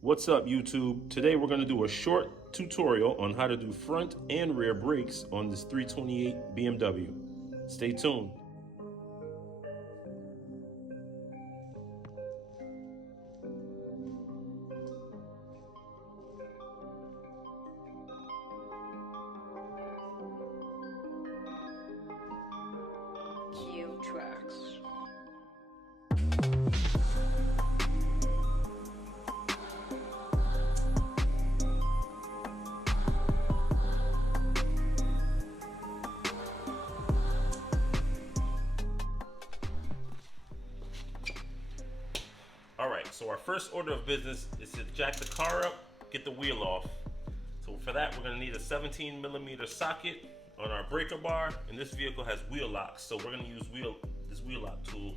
What's up, YouTube? Today we're going to do a short tutorial on how to do front and rear brakes on this 328 BMW. Stay tuned. Cue tracks. Alright, so our first order of business is to jack the car up, get the wheel off. So for that, we're going to need a 17mm socket on our breaker bar, and this vehicle has wheel locks, so we're going to use this wheel lock tool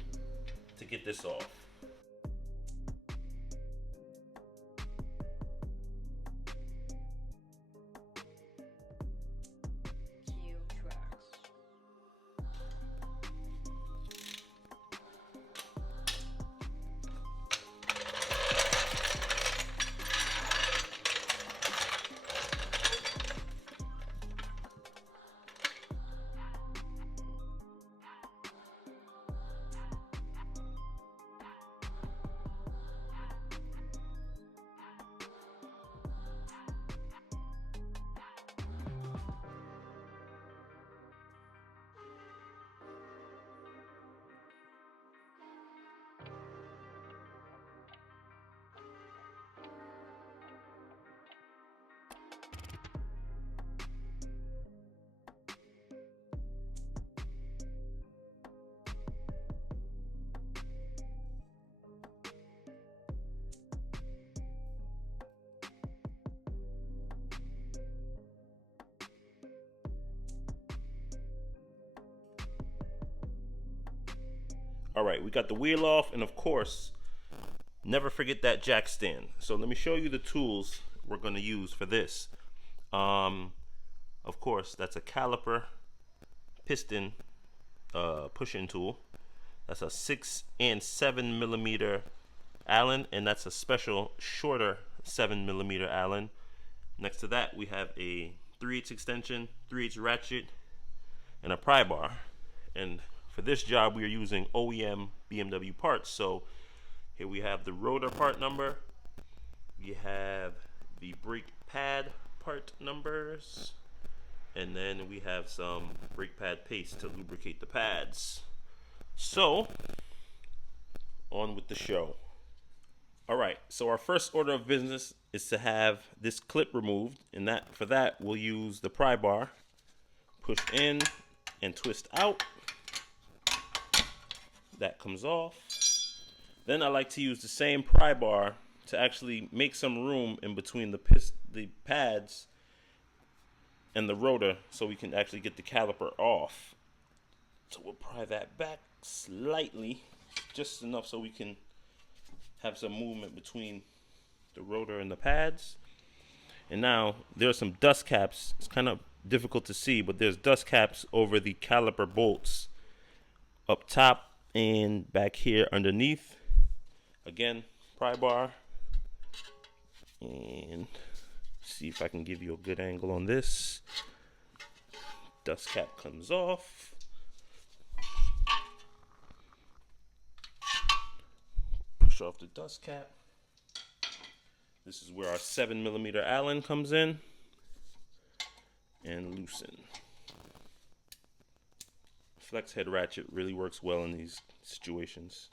to get this off. Cue tracks. Alright, we got the wheel off, and of course, never forget that jack stand. So let me show you the tools we're going to use for this. Of course, that's a caliper piston pushing tool. That's a 6 and 7mm Allen, and that's a special shorter 7mm Allen. Next to that, we have a 3/8 extension, 3/8 ratchet, and a pry bar. And for this job, we are using OEM BMW parts. So here we have the rotor part number. We have the brake pad part numbers. And then we have some brake pad paste to lubricate the pads. So, on with the show. Alright, so our first order of business is to have this clip removed. And for that, we'll use the pry bar. Push in and twist out. That comes off. Then I like to use the same pry bar to actually make some room in between the pads and the rotor, so we can actually get the caliper off. So we'll pry that back slightly, just enough so we can have some movement between the rotor and the pads. And now there are some dust caps. It's kind of difficult to see, but there's dust caps over the caliper bolts up top and back here underneath. Again, pry bar, and see if I can give you a good angle on this. Dust cap comes off. Push off the dust cap. This is where our 7mm Allen comes in, and loosen. Flex head ratchet really works well in these situations.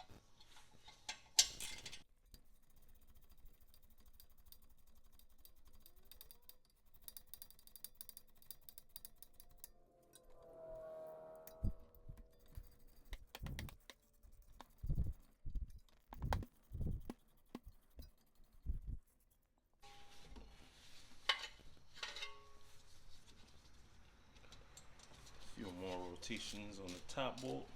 A few more rotations on the top bolt.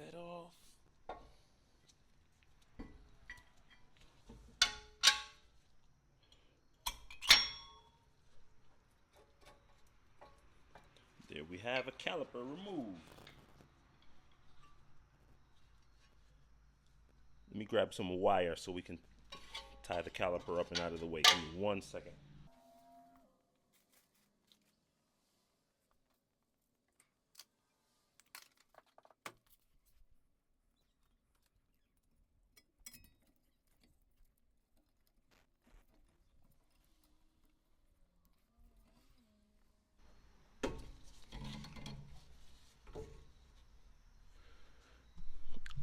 that off. There we have a caliper removed. Let me grab some wire so we can tie the caliper up and out of the way. Give me 1 second.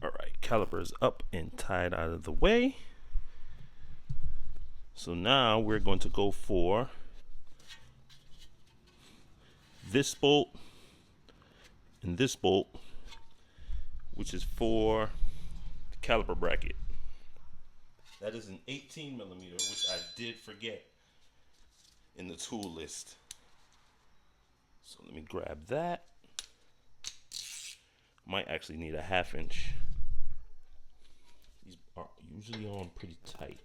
All right, caliper is up and tied out of the way. So now we're going to go for this bolt and this bolt, which is for the caliper bracket. That is an 18 millimeter, which I did forget in the tool list. So let me grab that. Might actually need a 1/2 inch. These are usually on pretty tight.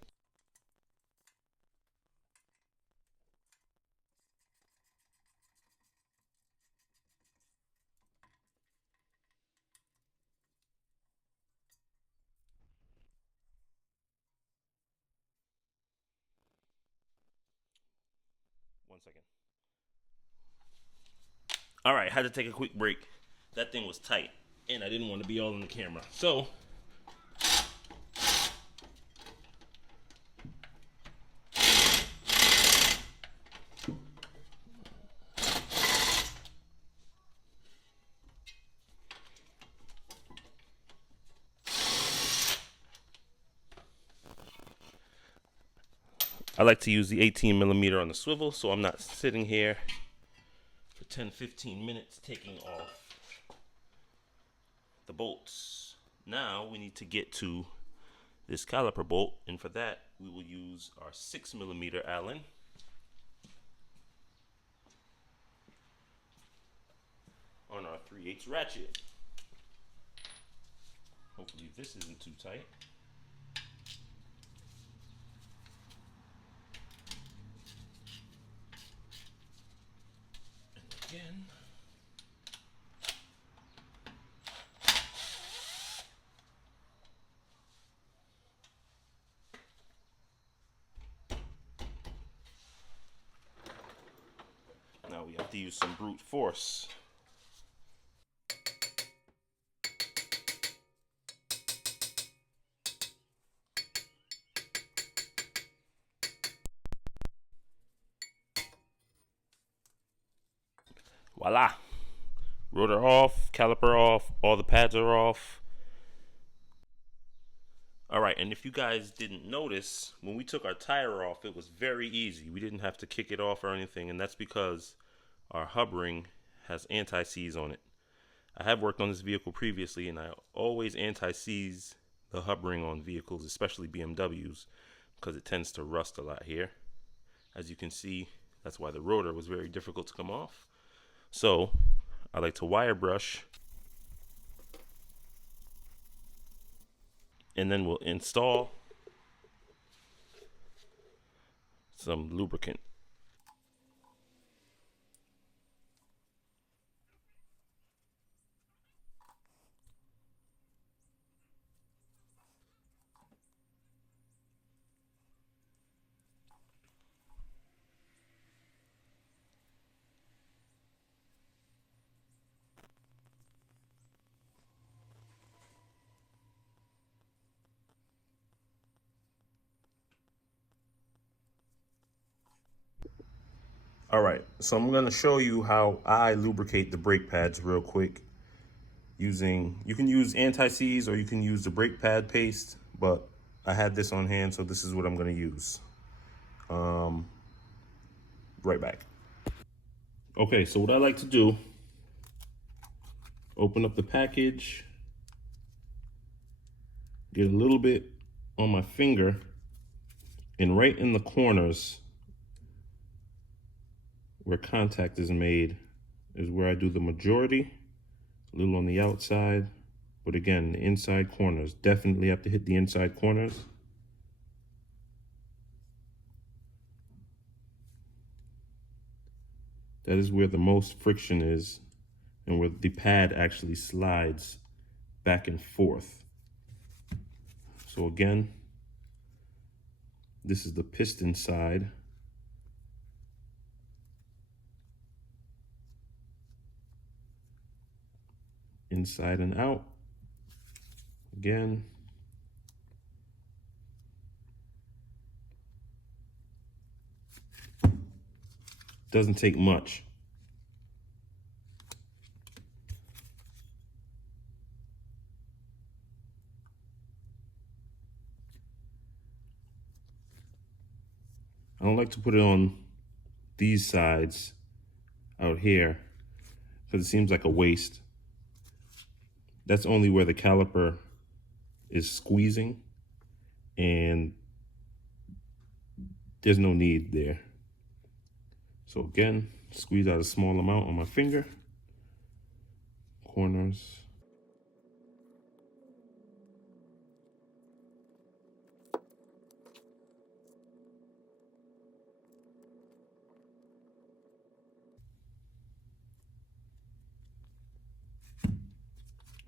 One second. All right, had to take a quick break. That thing was tight, and I didn't want to be all in the camera. So, I like to use the 18 millimeter on the swivel, so I'm not sitting here for 10-15 minutes taking off the bolts. Now we need to get to this caliper bolt, and for that we will use our 6 millimeter Allen. On our 3/8 ratchet. Hopefully this isn't too tight. And again. Now we have to use some brute force. Voila! Rotor off, caliper off, all the pads are off. Alright, and if you guys didn't notice, when we took our tire off, it was very easy. We didn't have to kick it off or anything, and that's because our hub ring has anti-seize on it. I have worked on this vehicle previously, and I always anti-seize the hub ring on vehicles, especially BMWs, because it tends to rust a lot here. As you can see, that's why the rotor was very difficult to come off. So I like to wire brush, and then we'll install some lubricant. All right, so I'm gonna show you how I lubricate the brake pads real quick. You can use anti-seize or you can use the brake pad paste, but I had this on hand, so this is what I'm gonna use. Right back. Okay, so what I like to do, open up the package, get a little bit on my finger, and right in the corners where contact is made is where I do the majority. A little on the outside, But again, the inside corners, definitely have to hit the inside corners. That is where the most friction is and where the pad actually slides back and forth. So again, this is the piston side. Inside and out. Again. Doesn't take much. I don't like to put it on these sides out here because it seems like a waste. That's only where the caliper is squeezing, and there's no need there. So again, squeeze out a small amount on my finger, corners.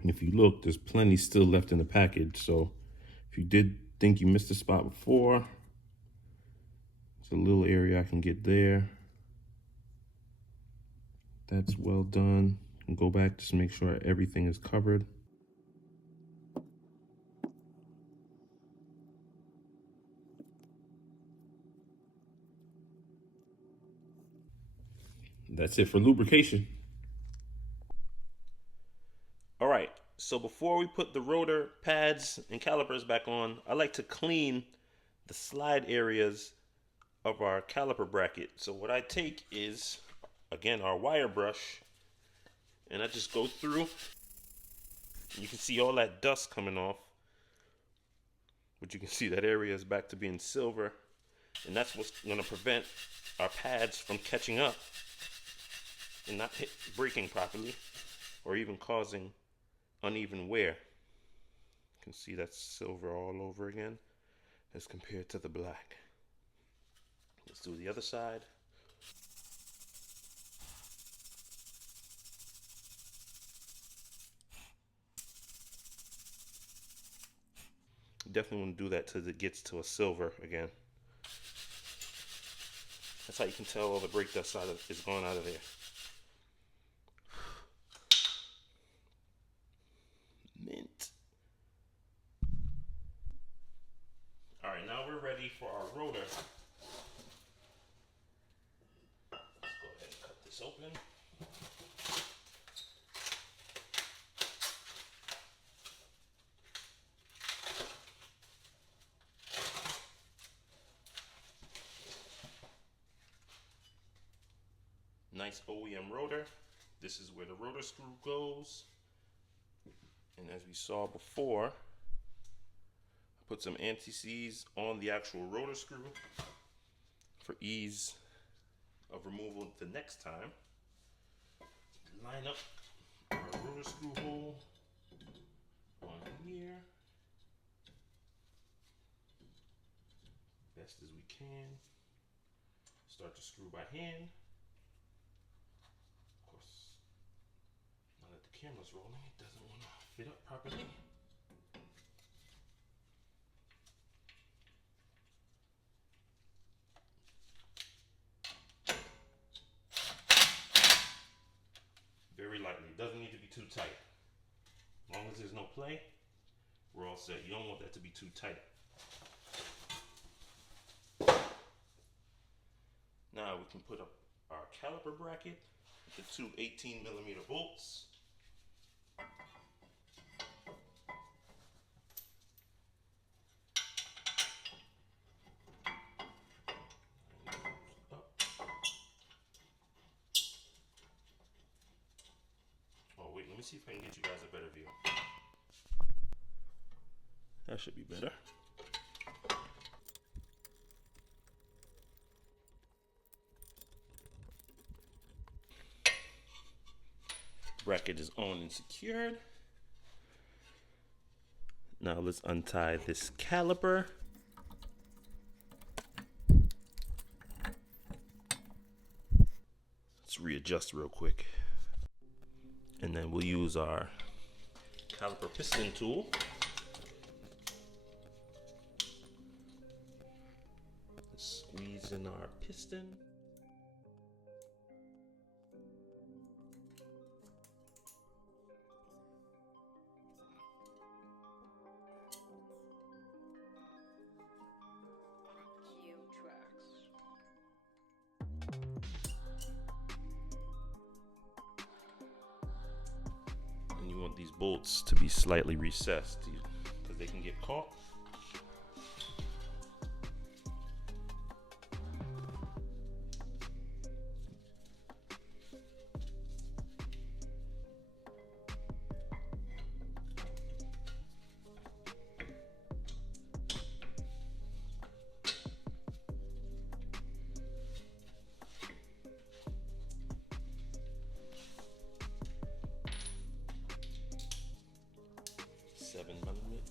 And if you look, there's plenty still left in the package. So if you did think you missed a spot before, it's a little area I can get there. That's well done. And go back just to make sure everything is covered. That's it for lubrication. All right, so before we put the rotor pads and calipers back on, I like to clean the slide areas of our caliper bracket. So what I take is, again, our wire brush, and I just go through. You can see all that dust coming off, but you can see that area is back to being silver, and that's what's going to prevent our pads from catching up and not breaking properly or even causing uneven wear. You can see that's silver all over again as compared to the black. Let's do the other side. Definitely want to do that till it gets to a silver again. That's how you can tell all the brake dust is gone out of there. Mint. All right, now we're ready for our rotor. Let's go ahead and cut this open. Nice OEM rotor. This is where the rotor screw goes. And as we saw before, I put some anti-seize on the actual rotor screw for ease of removal the next time. Line up our rotor screw hole on here best as we can. Start to screw by hand. Of course, now that the camera's rolling, it doesn't want to fit up properly. Very lightly. It doesn't need to be too tight. As long as there's no play, we're all set. You don't want that to be too tight. Now we can put up our caliper bracket with the two 18mm bolts. Oh wait, let me see if I can get you guys a better view. That should be better. Bracket is on and secured. Now let's untie this caliper. Let's readjust real quick. And then we'll use our caliper piston tool. Squeeze in our piston. Cue tracks. And you want these bolts to be slightly recessed because they can get caught.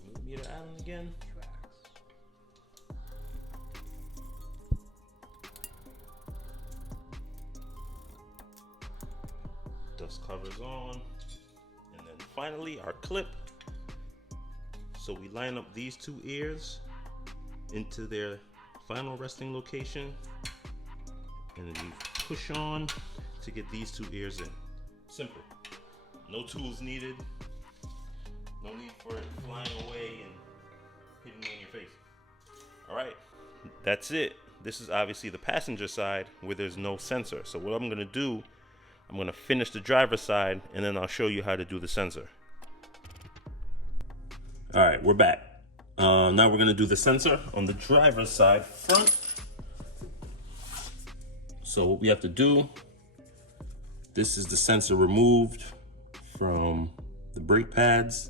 Millimeter Allen again. Dust covers on. And then finally our clip. So we line up these two ears into their final resting location. And then you push on to get these two ears in. Simple. No tools needed. No need for it flying away and hitting you in your face. All right, that's it. This is obviously the passenger side where there's no sensor. So what I'm gonna do, I'm gonna finish the driver's side and then I'll show you how to do the sensor. All right, we're back. Now we're gonna do the sensor on the driver's side front. So what we have to do, this is the sensor removed from the brake pads.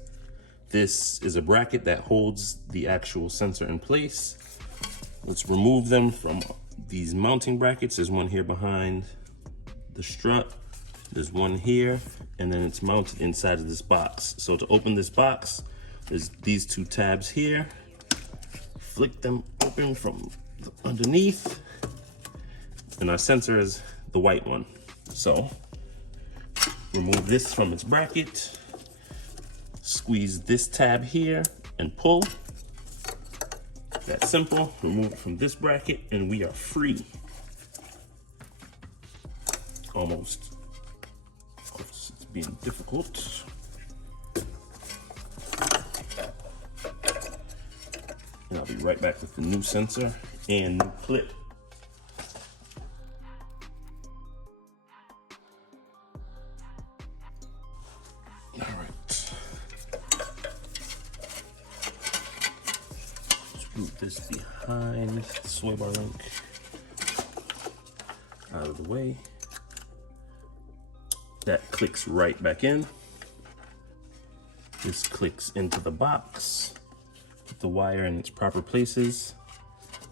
This is a bracket that holds the actual sensor in place. Let's remove them from these mounting brackets. There's one here behind the strut. There's one here, and then it's mounted inside of this box. So to open this box, there's these two tabs here. Flick them open from underneath. And our sensor is the white one. So remove this from its bracket. Squeeze this tab here and pull. That's simple. Remove it from this bracket and we are free. Almost. It's being difficult. And I'll be right back with the new sensor and new clip. Move this behind the sway bar link out of the way. That clicks right back in. This clicks into the box. Put the wire in its proper places.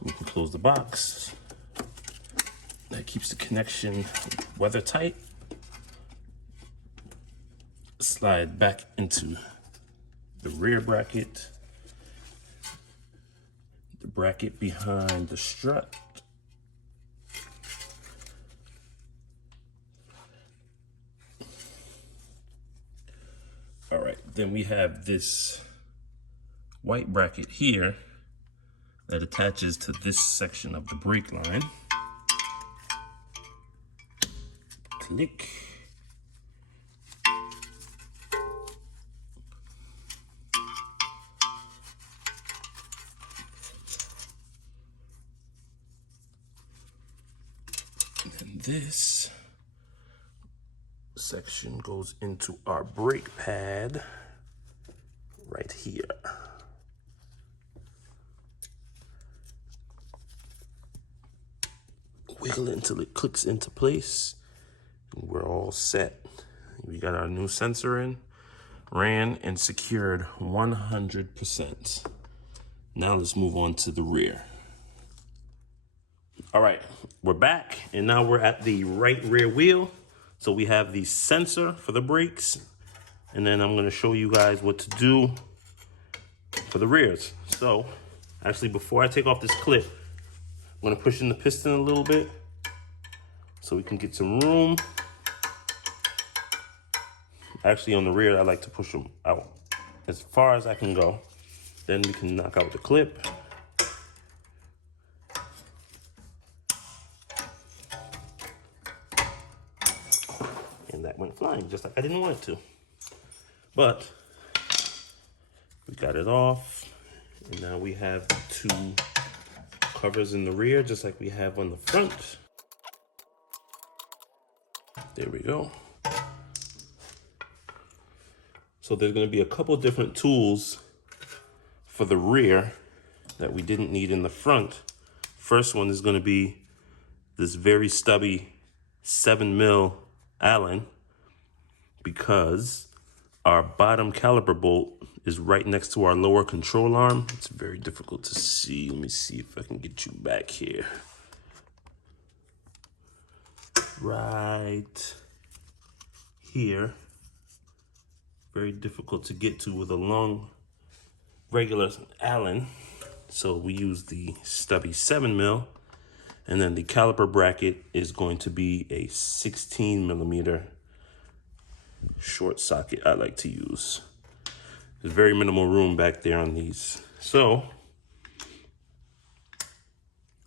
We can close the box. That keeps the connection weather tight. Slide back into the rear bracket. The bracket behind the strut. All right, then we have this white bracket here that attaches to this section of the brake line. Click. And this section goes into our brake pad right here. Wiggle it until it clicks into place. And we're all set. We got our new sensor in, ran and secured 100%. Now let's move on to the rear. All right, we're back, and now we're at the right rear wheel. So we have the sensor for the brakes, and then I'm gonna show you guys what to do for the rears. So actually, before I take off this clip, I'm gonna push in the piston a little bit so we can get some room. Actually, on the rear, I like to push them out as far as I can go. Then we can knock out the clip. And that went flying, just like I didn't want it to. But we got it off. And now we have the two covers in the rear, just like we have on the front. There we go. So there's gonna be a couple different tools for the rear that we didn't need in the front. First one is gonna be this very stubby 7mm Allen, because our bottom caliper bolt is right next to our lower control arm. It's very difficult to see. Let me see if I can get you back here. Right here. Very difficult to get to with a long regular Allen. So we use the stubby 7mm, and then the caliper bracket is going to be a 16mm short socket I like to use. There's very minimal room back there on these. So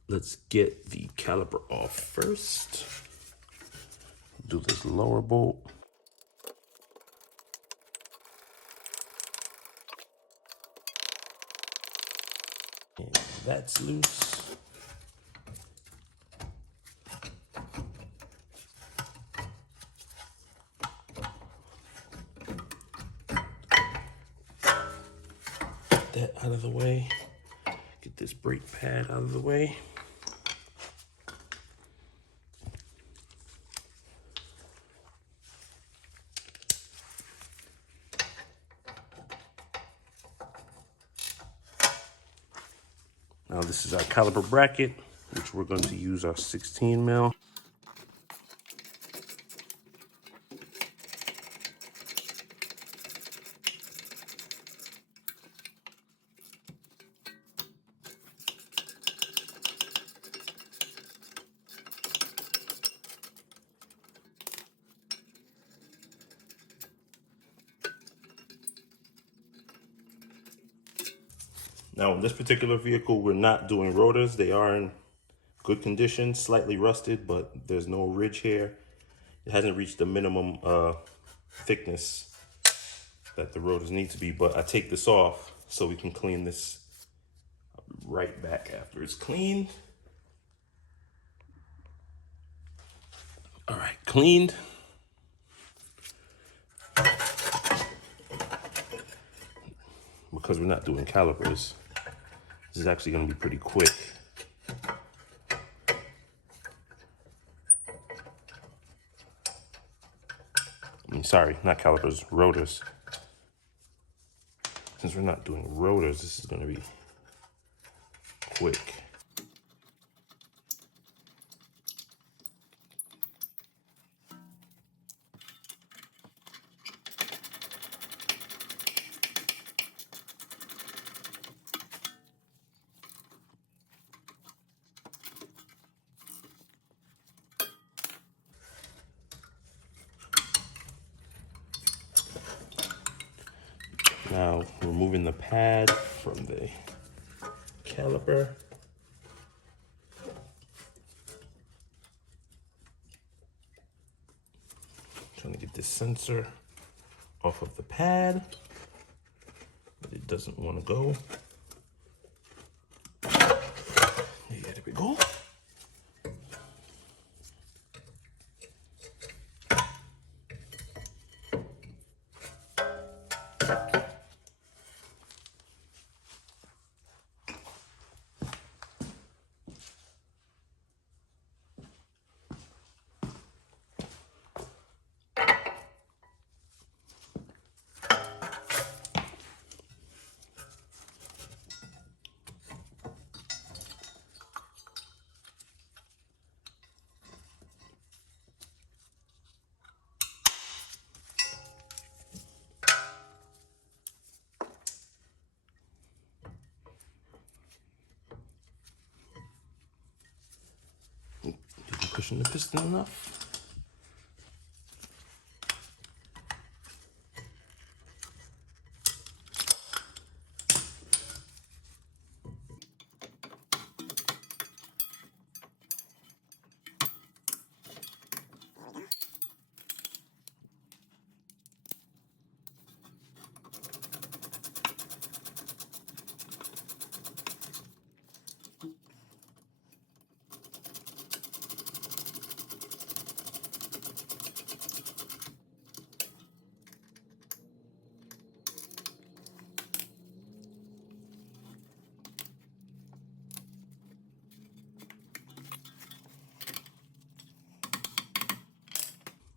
let's get the caliper off first. Do this lower bolt. And that's loose. Get that out of the way. Get this brake pad out of the way. Now this is our caliper bracket, which we're going to use our 16mm. Now, in this particular vehicle, we're not doing rotors. They are in good condition, slightly rusted, but there's no ridge here. It hasn't reached the minimum thickness that the rotors need to be, but I take this off so we can clean this right back after it's cleaned. All right, cleaned. Because we're not doing calipers, this is actually going to be pretty quick. I mean, sorry, not calipers, rotors. Since we're not doing rotors, this is going to be quick. Now, removing the pad from the caliper. Trying to get this sensor off of the pad, but it doesn't want to go. Yeah, there we go. pushing the piston enough.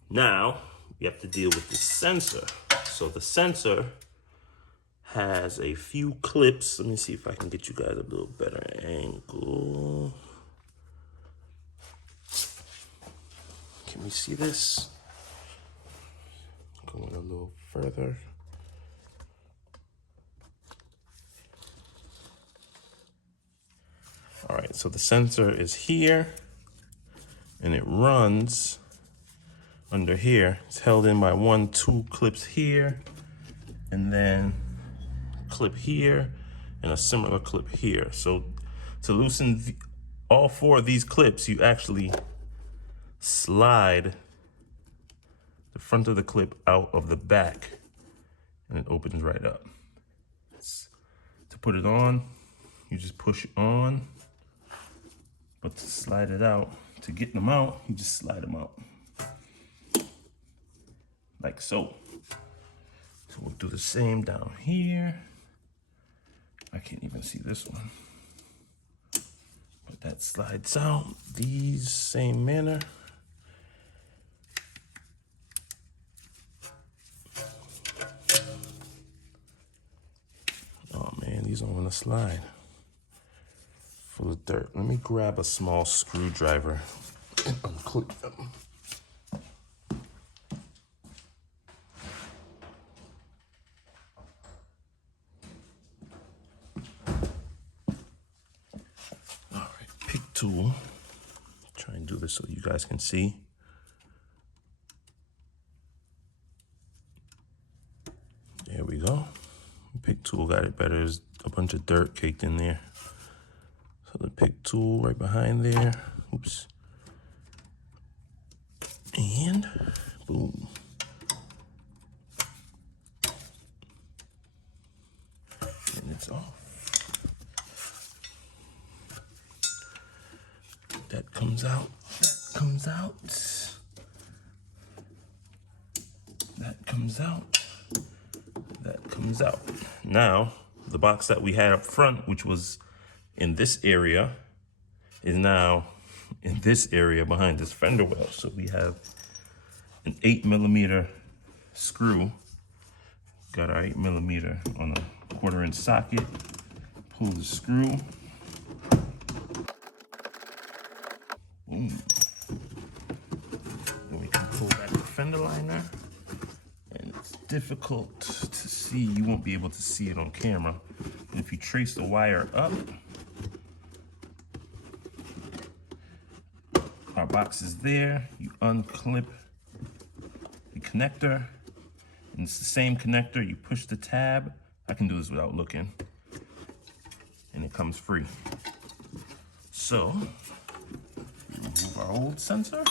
Now, you have to deal with the sensor. So the sensor has a few clips. Let me see if I can get you guys a little better angle. Can we see this? Going a little further. All right, so the sensor is here and it runs under here. It's held in by 2 clips here, and then a clip here, and a similar clip here. So to loosen all 4 of these clips, you actually slide the front of the clip out of the back, and it opens right up. To put it on, you just push it on, but to slide it out, to get them out, you just slide them out. Like so. So we'll do the same down here. I can't even see this one. But that slides out these same manner. Oh man, these don't want to slide. Full of dirt. Let me grab a small screwdriver and unclip them. Tool. Try and do this so you guys can see. There we go. Pick tool got it better. There's a bunch of dirt caked in there. So the pick tool right behind there. Oops. And boom. And it's off. That comes out, that comes out, that comes out, that comes out. Now, the box that we had up front, which was in this area, is now in this area behind this fender well. So we have an 8mm screw. Got our 8mm on a 1/4" socket. Pull the screw. Boom. Then we can pull back the fender liner. And it's difficult to see. You won't be able to see it on camera. And if you trace the wire up, our box is there. You unclip the connector. And it's the same connector. You push the tab. I can do this without looking. And it comes free. So, remove our old sensor.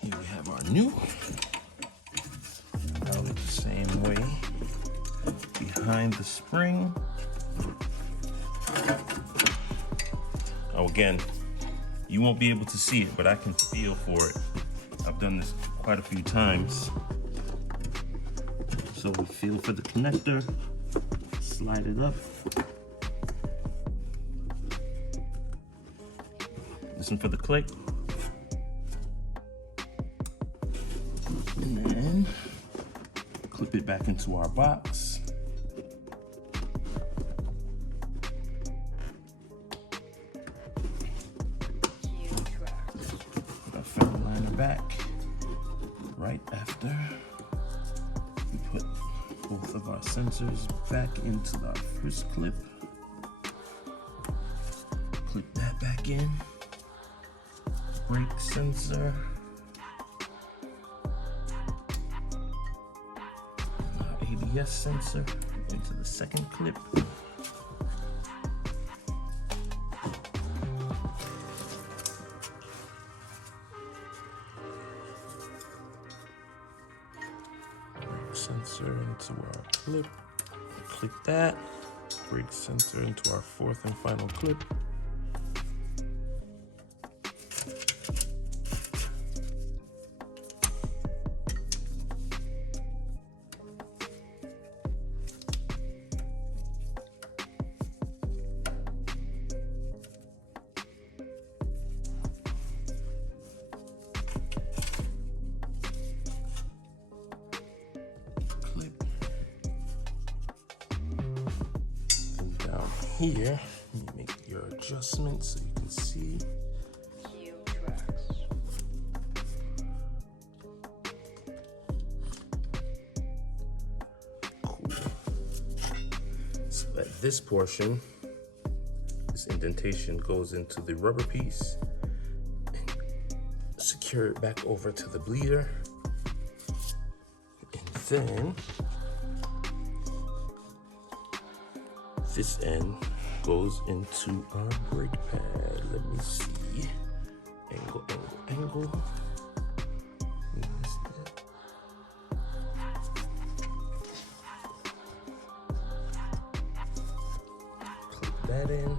Here we have our new. Out the same way. Behind the spring. Oh, again, you won't be able to see it, but I can feel for it. I've done this quite a few times. So we feel for the connector, slide it up. Listen for the click. And then clip it back into our box. Put our fender liner back. right after we put both of our sensors back into our first clip. Clip that back in. Brake sensor. Our ABS sensor into the second clip. Sensor into our clip, click that, brake sensor into our fourth and final clip. Here, you make your adjustments so you can see. Cue tracks. Cool. So at this portion, this indentation goes into the rubber piece. Secure it back over to the bleeder. And then this end goes into our brake pad. Let me see. Angle, angle, angle. Clip that in.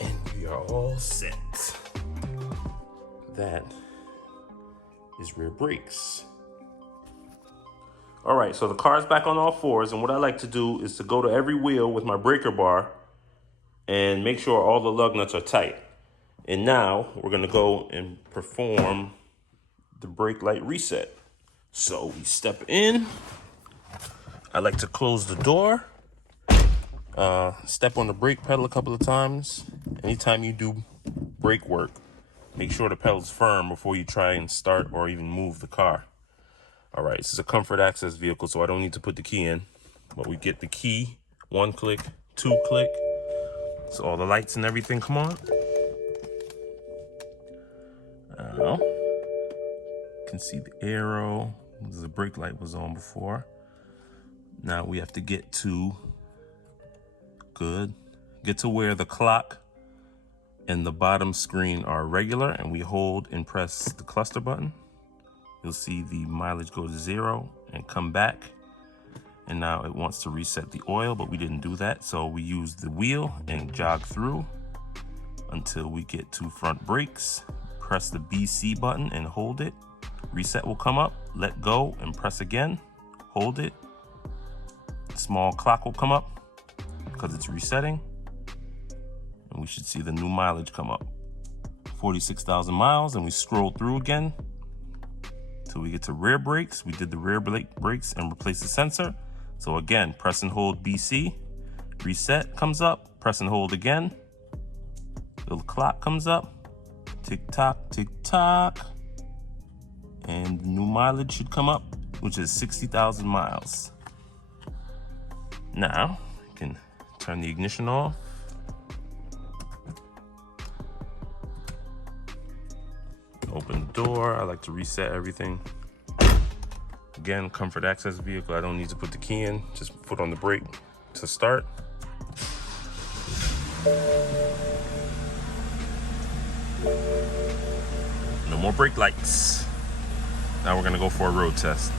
And we are all set. That is rear brakes. All right, so the car's back on all fours, and what I like to do is to go to every wheel with my breaker bar and make sure all the lug nuts are tight. And now we're gonna go and perform the brake light reset. So we step in. I like to close the door, step on the brake pedal a couple of times. Anytime you do brake work, make sure the pedal's firm before you try and start or even move the car. All right, this is a comfort access vehicle, so I don't need to put the key in, but we get the key, 1 click, 2 click. So all the lights and everything come on. Now, you can see the arrow. The brake light was on before. Now we have to get to where the clock and the bottom screen are regular, and we hold and press the cluster button. You'll see the mileage go to 0 and come back. And now it wants to reset the oil, but we didn't do that. So we use the wheel and jog through until we get to front brakes. Press the BC button and hold it. Reset will come up, let go and press again, hold it. Small clock will come up because it's resetting. And we should see the new mileage come up. 46,000 miles, and we scroll through again. Till we get to rear brakes. We did the rear brakes and replace the sensor. So again, press and hold BC. Reset comes up, press and hold again. Little clock comes up. Tick tock, tick tock. And the new mileage should come up, which is 60,000 miles. Now, you can turn the ignition off. Open the door. I like to reset everything. Again, comfort access vehicle. I don't need to put the key in. Just put on the brake to start. No more brake lights. Now we're gonna go for a road test.